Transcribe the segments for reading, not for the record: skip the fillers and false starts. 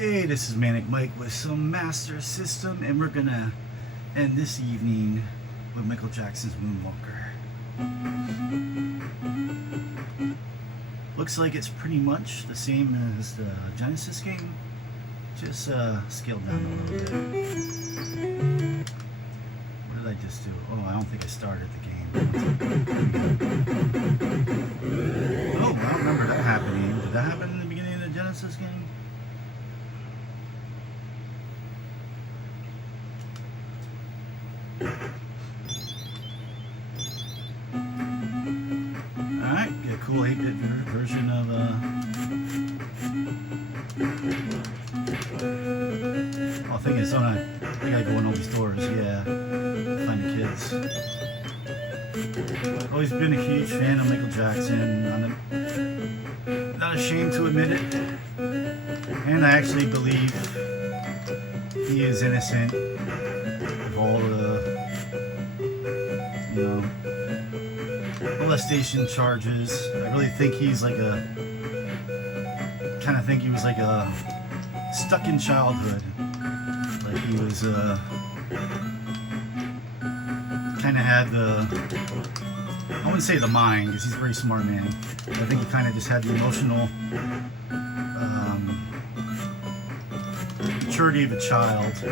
Hey, this is Manic Mike with some Master System, and we're gonna end this evening with Michael Jackson's Moonwalker. Looks like it's pretty much the same as the Genesis game, just scaled down a little bit. What did I just do? Oh, I don't think I started the game. Oh, I don't remember that happening. Did that happen in the beginning of the Genesis game? Alright, get a cool 8-bit version of well, the thing is, I gotta go in all these doors, yeah, find the kids. Always been a huge fan of Michael Jackson. I'm not ashamed to admit it, and I actually believe he is innocent of all the, molestation charges. I really think he's like kind of think he was like stuck in childhood. Like he was, kind of had I wouldn't say the mind, because he's a very smart man. I think he kind of just had the emotional maturity of a child.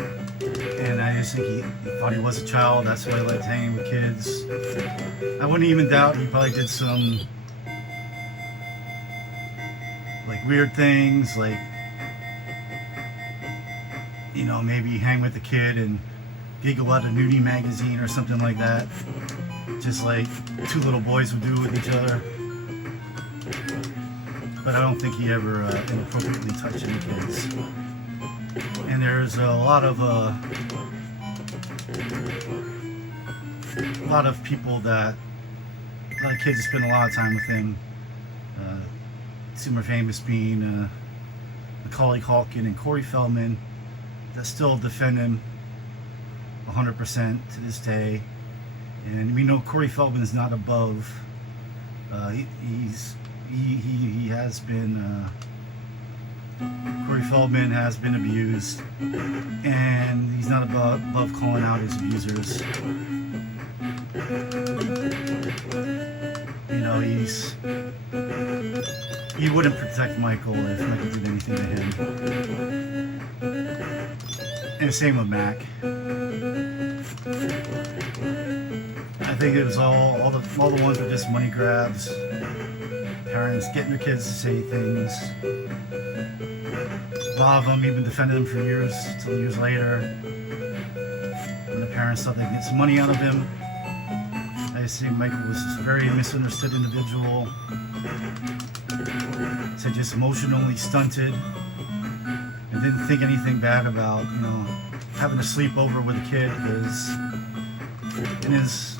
And I just think he thought he was a child. That's why he liked hanging with kids. I wouldn't even doubt he probably did some like weird things, like, maybe hang with a kid and giggle at a nudie magazine or something like that, just like two little boys would do with each other. But I don't think he ever inappropriately touched any kids. And there's a lot of people a lot of kids that spend a lot of time with him. Super famous being Macaulay Culkin and Corey Feldman, that still defend him 100% to this day. And we know Corey Feldman is not above. He has been. Corey Feldman has been abused, and he's not above calling out his abusers. He wouldn't protect Michael if Michael did anything to him. And same with Mac. I think it was all the ones were just money grabs. Parents getting their kids to say things. A lot of them even defended him for years, till years later, when the parents thought they could get some money out of him. I see Michael was just a very misunderstood individual. So just emotionally stunted, and didn't think anything bad about, having a sleepover with a kid, because in his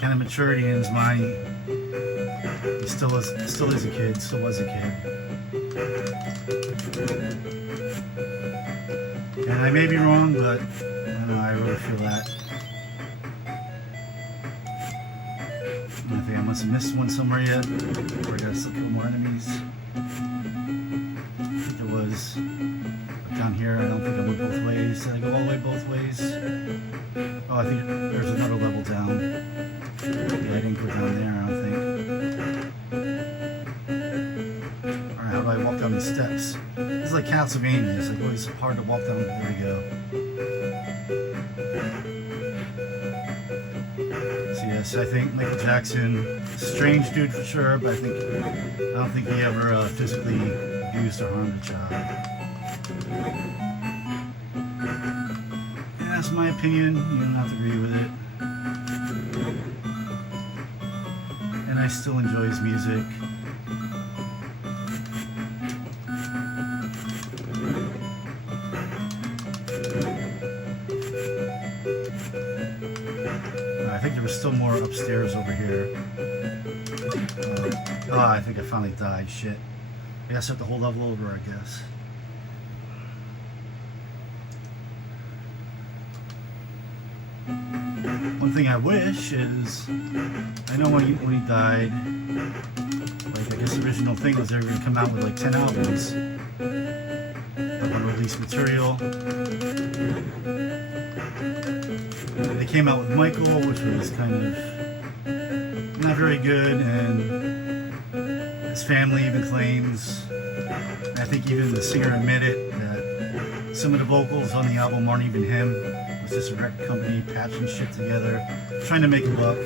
kind of maturity in his mind, he still is a kid, still was a kid. And I may be wrong, but I really feel that. I think I must have missed one somewhere yet. Or I gotta still kill more enemies. I think there was. But down here, I don't think I went both ways. Did I go all the way both ways? Oh, I think there's another level down. Yeah, I didn't go down there, I don't think. Alright, how do I walk down these steps? This is like Castlevania. It's like always hard to walk down. There we go. So yes, I think Michael Jackson, strange dude for sure, but I don't think he ever physically abused or harmed a child. And that's my opinion. You don't have to agree with it. And I still enjoy his music. I think there was still more upstairs over here. I think I finally died. Shit. I guess I have the whole level over, I guess. One thing I wish is, I know when he died, like I guess the original thing was they were going to come out with like 10 albums. But when unreleased material. They came out with Michael, which was kind of not very good, and his family even claims, I think even the singer admitted that some of the vocals on the album aren't even him. It was just a record company patching shit together, trying to make a buck.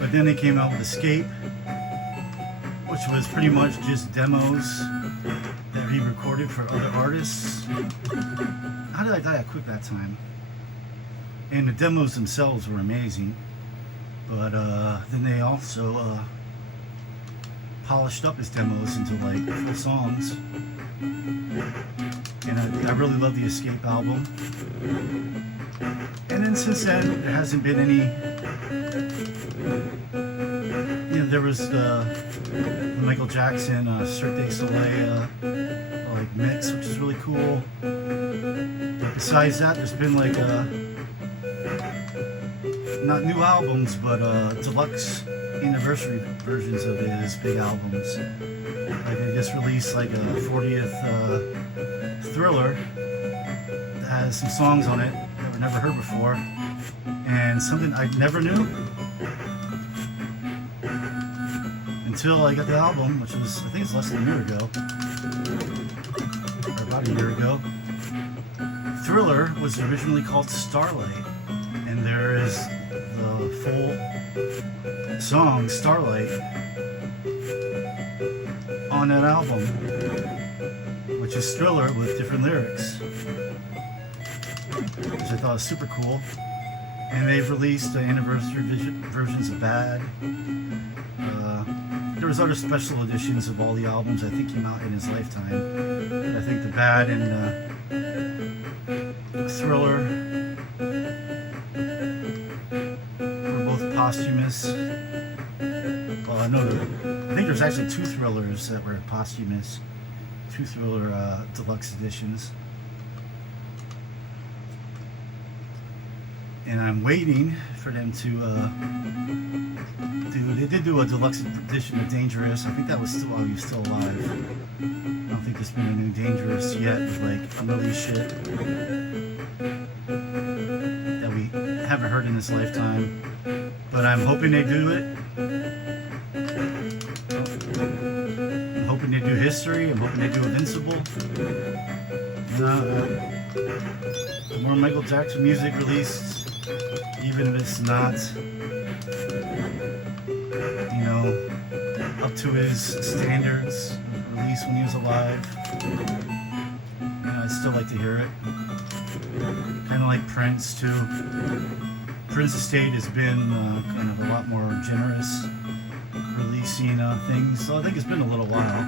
But then they came out with Escape, which was pretty much just demos that he recorded for other artists. How did I die quick that time? And the demos themselves were amazing, but then they also polished up his demos into like full songs. And I really love the Escape album. And then since then, there hasn't been any. You know, there was the Michael Jackson Cirque du Soleil like mix, which is really cool. But besides that, there's been like not new albums, but deluxe anniversary versions of his big albums. Like they just released like a 40th Thriller that has some songs on it that were never heard before, and something I never knew until I got the album, which was, I think it's less than a year ago, or about a year ago. Thriller was originally called Starlight, and there is the full song Starlight on that album, which is Thriller with different lyrics, which I thought was super cool. And they've released the anniversary versions of Bad. There was other special editions of all the albums I think came out in his lifetime. I think the Bad and Thriller were both posthumous. Well, I think there's actually 2 Thrillers that were posthumous, 2 Thriller deluxe editions. And I'm waiting for them to they did do a deluxe edition of Dangerous. I think that was still while he was still alive. I don't think there's been a new Dangerous yet with like unreleased shit that we haven't heard in this lifetime. But I'm hoping they do it. I'm hoping they do History. I'm hoping they do Invincible. The more Michael Jackson music released, even if it's not, you know, up to his standards released when he was alive, I'd still like to hear it. Kind of like Prince too. Prince estate has been kind of a lot more generous releasing things, so I think it's been a little while.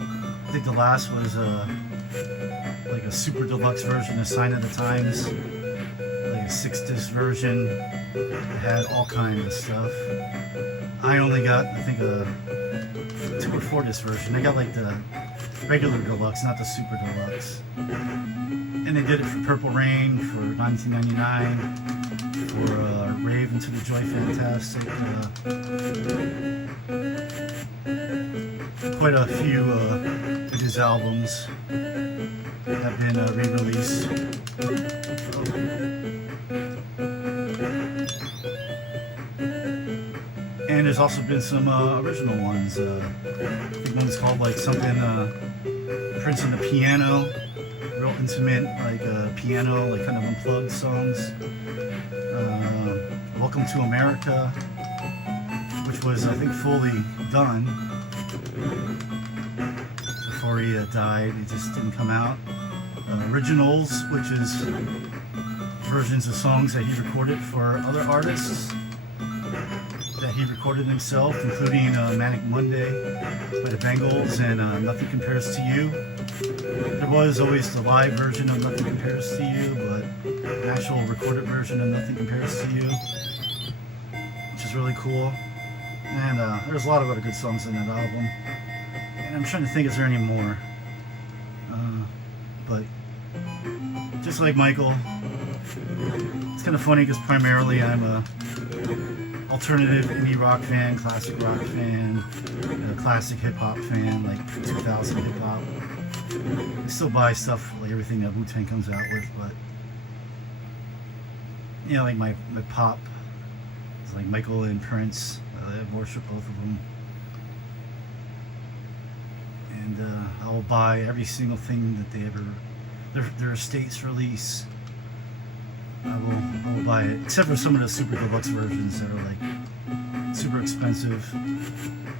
I think the last was like a super deluxe version of Sign of the Times, like a 6-disc version. It had all kinds of stuff. I only got, I think, a 2 or 4-disc version. I got like the regular deluxe, not the super deluxe. And they did it for Purple Rain for 1999, for Rave into the Joy Fantastic. Quite a few of his albums have been re-released. And there's also been some original ones. I think one's called like something Prince and the Piano, real intimate, like piano, like kind of unplugged songs. Welcome to America, which was I think fully done before he died. It just didn't come out. Originals, which is versions of songs that he recorded for other artists that he recorded himself, including Manic Monday by the Bengals and Nothing Compares to You. There was always the live version of Nothing Compares to You, but an actual recorded version of Nothing Compares to You, which is really cool. And there's a lot of other good songs in that album. And I'm trying to think, is there any more? But just like Michael, it's kind of funny because primarily I'm a alternative indie rock fan, classic rock fan, classic hip hop fan, like 2000 hip hop. I still buy stuff like everything that Wu-Tang comes out with, but you know, like my pop, it's like Michael and Prince. I worship both of them, and I will buy every single thing that they ever their estates release. I will buy it, except for some of the super deluxe versions that are like super expensive.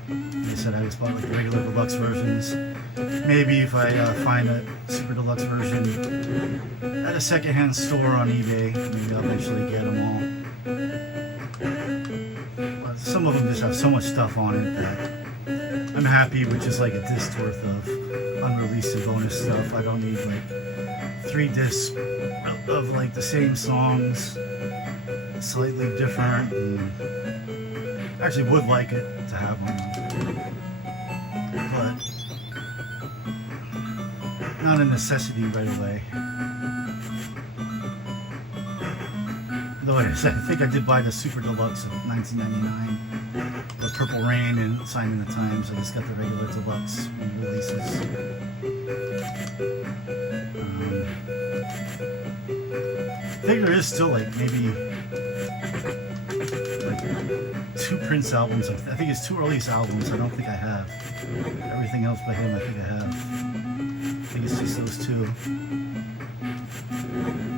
Like I said, I just bought like the regular deluxe versions. Maybe if I find a super deluxe version at a secondhand store on eBay, maybe I'll eventually get them all. But some of them just have so much stuff on it that I'm happy with just like a disc worth of unreleased and bonus stuff. I don't need like 3 discs of like the same songs, slightly different, and I actually would like it to have one, but not a necessity right away. Though I think I did buy the Super Deluxe of 1999, the Purple Rain and Sign in the Times. I just got the regular Deluxe releases. I think there is still like maybe like 2 Prince albums. I think it's 2 earliest albums. I don't think I have. Everything else by him I think I have. I think it's just those 2.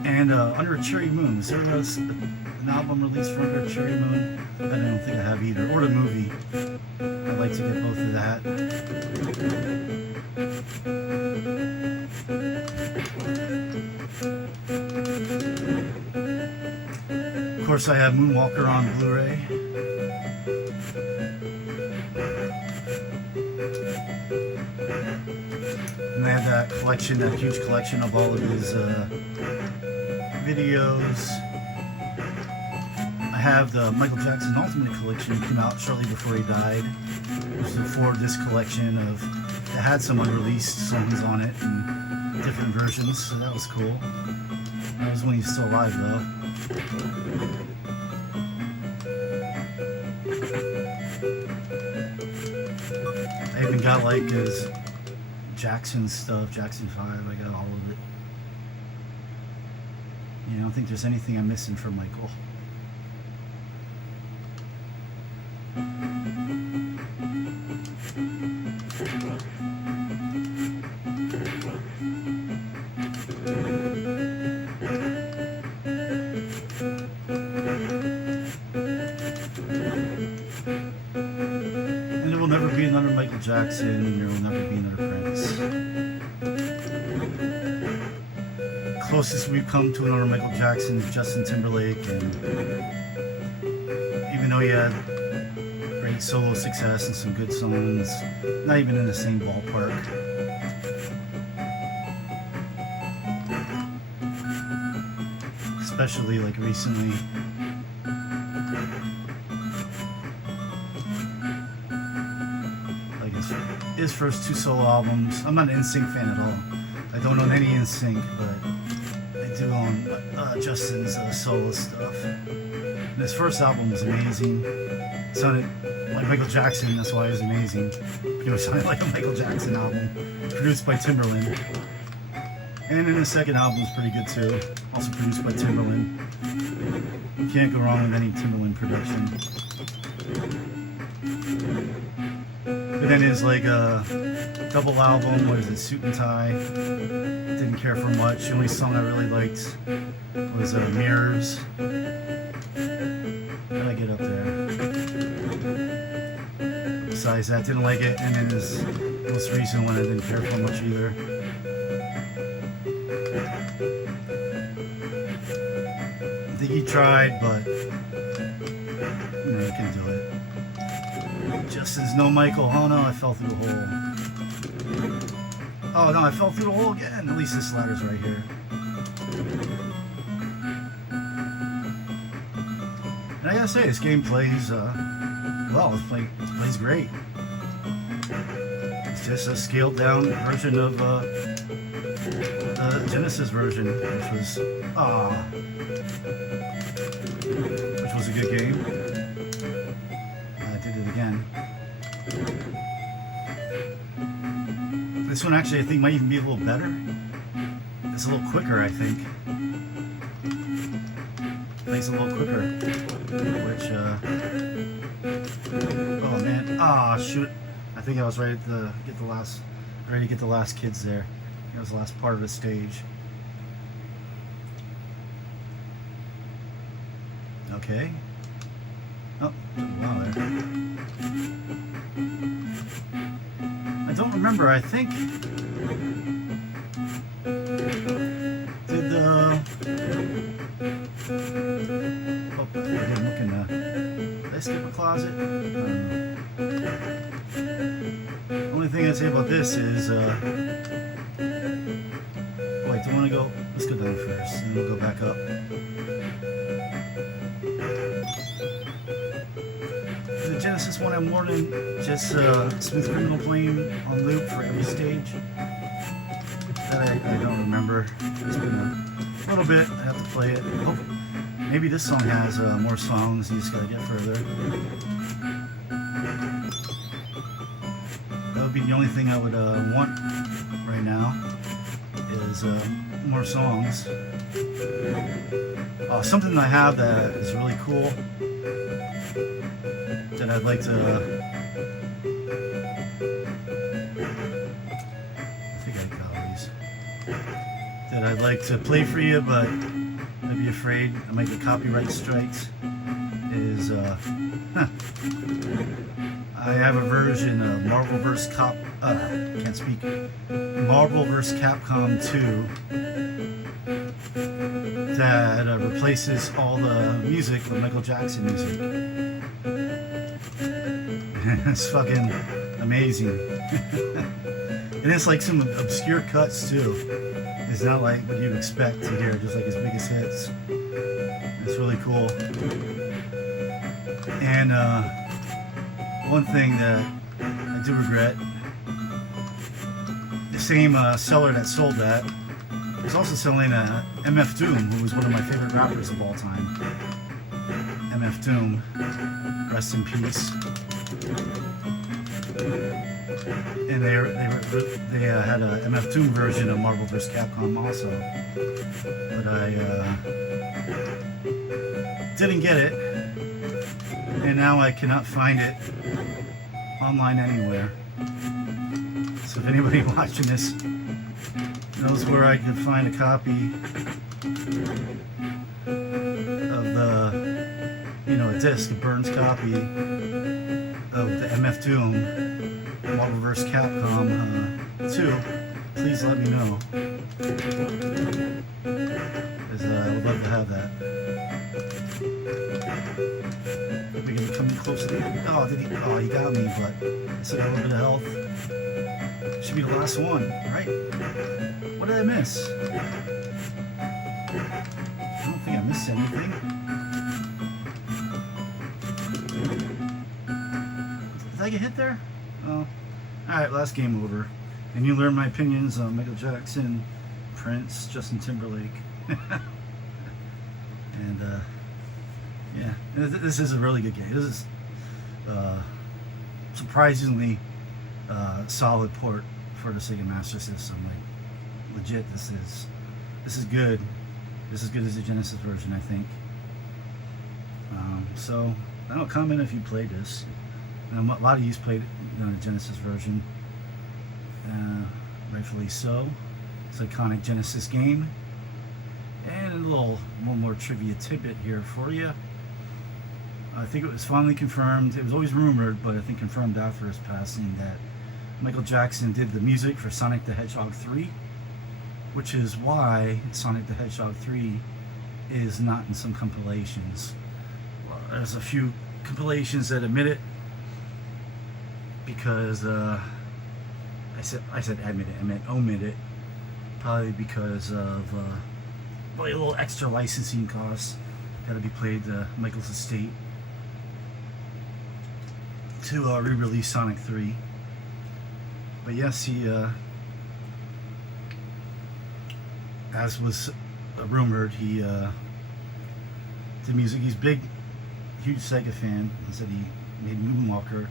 And Under a Cherry Moon. Is there an album released for Under a Cherry Moon? I don't think I have either. Or the movie. I'd like to get both of that. Of course, I have Moonwalker on Blu-ray. And I have that collection, that huge collection of all of his videos. I have the Michael Jackson Ultimate Collection. It came out shortly before he died. It was a 4-disc collection of that had some unreleased songs on it and different versions, so that was cool. That was when he was still alive, though. I even got like his Jackson stuff, Jackson 5. I got all of it. I don't think there's anything I'm missing from Michael. And there will never be another Michael Jackson, and there will never be another Prince. Closest we've come to another Michael Jackson is Justin Timberlake, and even though he had great solo success and some good songs, not even in the same ballpark. Especially like recently. Like his first 2 solo albums. I'm not an NSYNC fan at all. I don't own any NSYNC, but I do own Justin's solo stuff. And his first album was amazing. It sounded like Michael Jackson, that's why it was amazing. It was sounded like a Michael Jackson album, produced by Timberland. And then his second album was pretty good too, also produced by Timberland. You can't go wrong with any Timberland production. But then his like double album, what is it, Suit and Tie? Didn't care for much. The only song I really liked was Mirrors. How did I get up there? Besides that, didn't like it. And then his most recent one I didn't care for much either. I think he tried, but he can do it. Justin's no Michael. Oh no, I fell through the hole. Oh no, I fell through the hole again. At least this ladder's right here. And I gotta say, this game plays, well, it plays great. It's just a scaled down version of the Genesis version, which was a good game. I did it again. This one actually I think might even be a little better. It's a little quicker, I think. Plays a little quicker, which oh man, shoot! I think I was ready to get the last kids there. That was the last part of the stage. Okay. Oh, wow there. I don't remember. I think did oh, I didn't look in the. Did I skip a closet? The only thing I'd say about this is, wait, do I want to go? Let's go down first, and we'll go back up. The Genesis one I'm warning, just Smooth Criminal playing on loop for every stage. That I don't remember. It's been a little bit. I have to play it. Oh, maybe this song has more songs. You just gotta get further. That would be the only thing I would want right now is more songs. Something I have that is really cool that I'd like to. I think I got these. That I'd like to play for you, but I'd be afraid I might get copyright strikes. Is I have a version of Marvel vs. Can't speak. Marvel vs. Capcom 2 that replaces all the music with Michael Jackson music. It's fucking amazing. And it's like some obscure cuts too. It's not like what you'd expect to hear, just like his biggest hits. It's really cool. And one thing that I do regret, the same seller that sold that was also selling MF Doom, who was one of my favorite rappers of all time. MF Doom, rest in peace. And they had a MF Doom version of Marvel vs. Capcom also, but I didn't get it, and now I cannot find it online anywhere. So if anybody watching this knows where I can find a copy of the, a disc, a Burns copy of the MF Doom Marvel vs. Capcom 2, please let me know. Because I would love to have that. We're going to be coming close to the end. Oh, he got me, but I still got a little bit of health. Should be the last one, right? What did I miss? I don't think I missed anything. Did I get hit there? Oh. Alright, last game over. And you learn my opinions on Michael Jackson, Prince, Justin Timberlake. And, yeah. This is a really good game. This is surprisingly solid port for the Sega Master System. Like, legit, this is good. This is good as the Genesis version, I think. So, I don't comment if you played this. A lot of you played the Genesis version, rightfully so. It's an iconic Genesis game. And one more trivia tidbit here for you. I think it was finally confirmed, it was always rumored, but I think confirmed after his passing, that Michael Jackson did the music for Sonic the Hedgehog 3, which is why Sonic the Hedgehog 3 is not in some compilations. Well, there's a few compilations that admit it, because I said admit it, I meant omit it, probably because of a little extra licensing costs got to be paid to Michael's estate to re-release Sonic 3. But yes, he as was rumored, he did music. He's huge Sega fan. He said he made Moonwalker.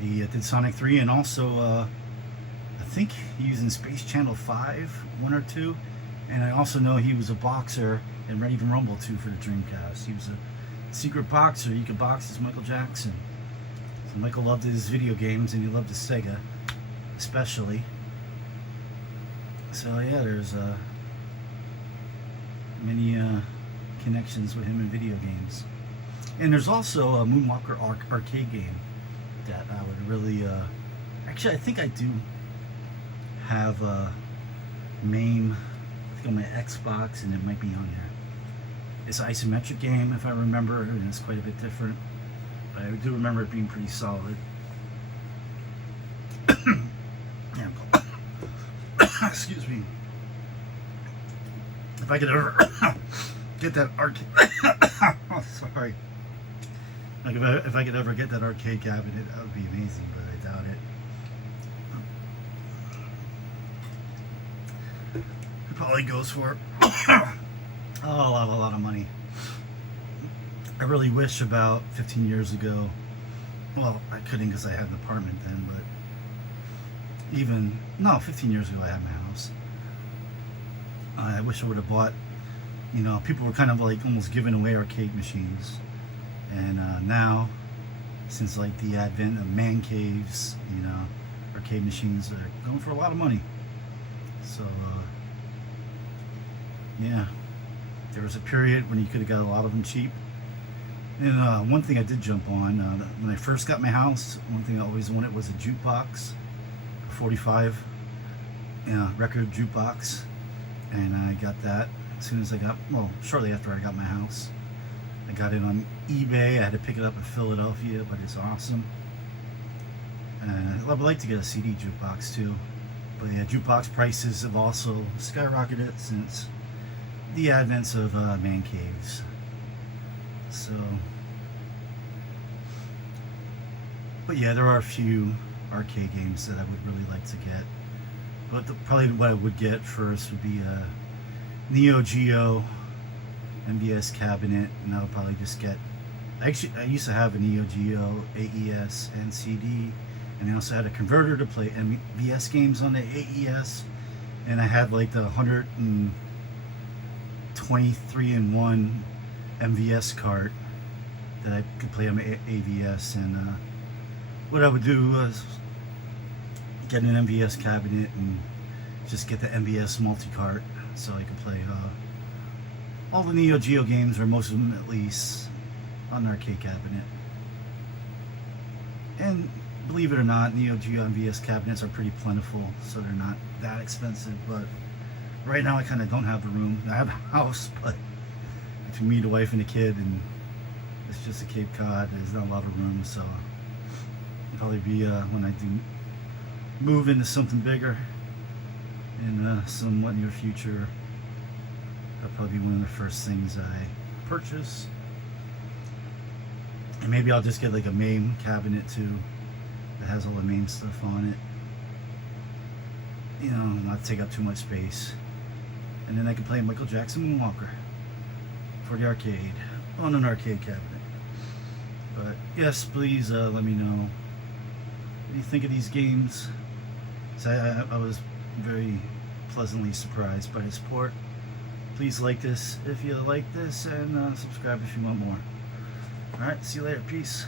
He did Sonic 3, and also I think he was in Space Channel 5, 1 or 2. And I also know he was a boxer in Ready to Rumble 2 for the Dreamcast. He was a secret boxer. He could box as Michael Jackson. So Michael loved his video games, and he loved his Sega, especially. So yeah, there's many connections with him in video games. And there's also a Moonwalker arcade game that I would really... actually, I think I do have a MAME, I think on my Xbox, and it might be on there. It's an isometric game, if I remember, and it's quite a bit different. But I do remember it being pretty solid. Excuse me. If I could ever get that arcade... oh, sorry. Like if I could ever get that arcade cabinet, that would be amazing, but I doubt it. It probably goes for a lot of money. I really wish about 15 years ago, well, I couldn't because I had an apartment then, but even, no, 15 years ago I had my house. I wish I would have bought, you know, people were kind of like almost giving away arcade machines. And now, since like the advent of man caves, you know, arcade machines are going for a lot of money. So, yeah, there was a period when you could have got a lot of them cheap. And one thing I did jump on, when I first got my house, one thing I always wanted was a jukebox, a 45 record jukebox. And I got that as soon as I got, well, shortly after I got my house. I got it on eBay. I had to pick it up in Philadelphia, but it's awesome. And I would like to get a CD jukebox too. But yeah, jukebox prices have also skyrocketed since the advent of man caves. So, but yeah, there are a few arcade games that I would really like to get. But probably what I would get first would be a Neo Geo MVS cabinet, and I'll probably just get... Actually, I used to have a Neo Geo AES and CD, and I also had a converter to play MVS games on the AES, and I had like the 123-in-1 MVS cart that I could play on my AVS. And what I would do was get an MVS cabinet and just get the MVS multi-cart so I could play all the Neo Geo games, or most of them at least, on an arcade cabinet. And believe it or not, Neo Geo MVS cabinets are pretty plentiful, so they're not that expensive. But right now I kind of don't have the room. I have a house, but between me, the wife, and the kid, and it's just a Cape Cod, there's not a lot of room. So it'll probably be when I do move into something bigger in somewhat near future, that'll probably be one of the first things I purchase. And maybe I'll just get like a MAME cabinet too that has all the MAME stuff on it, you know, not take up too much space. And then I can play Michael Jackson Moonwalker for the arcade on an arcade cabinet. But yes, please let me know what do you think of these games. So I was very pleasantly surprised by the support. Please like this if you like this, and subscribe if you want more. Alright, see you later. Peace.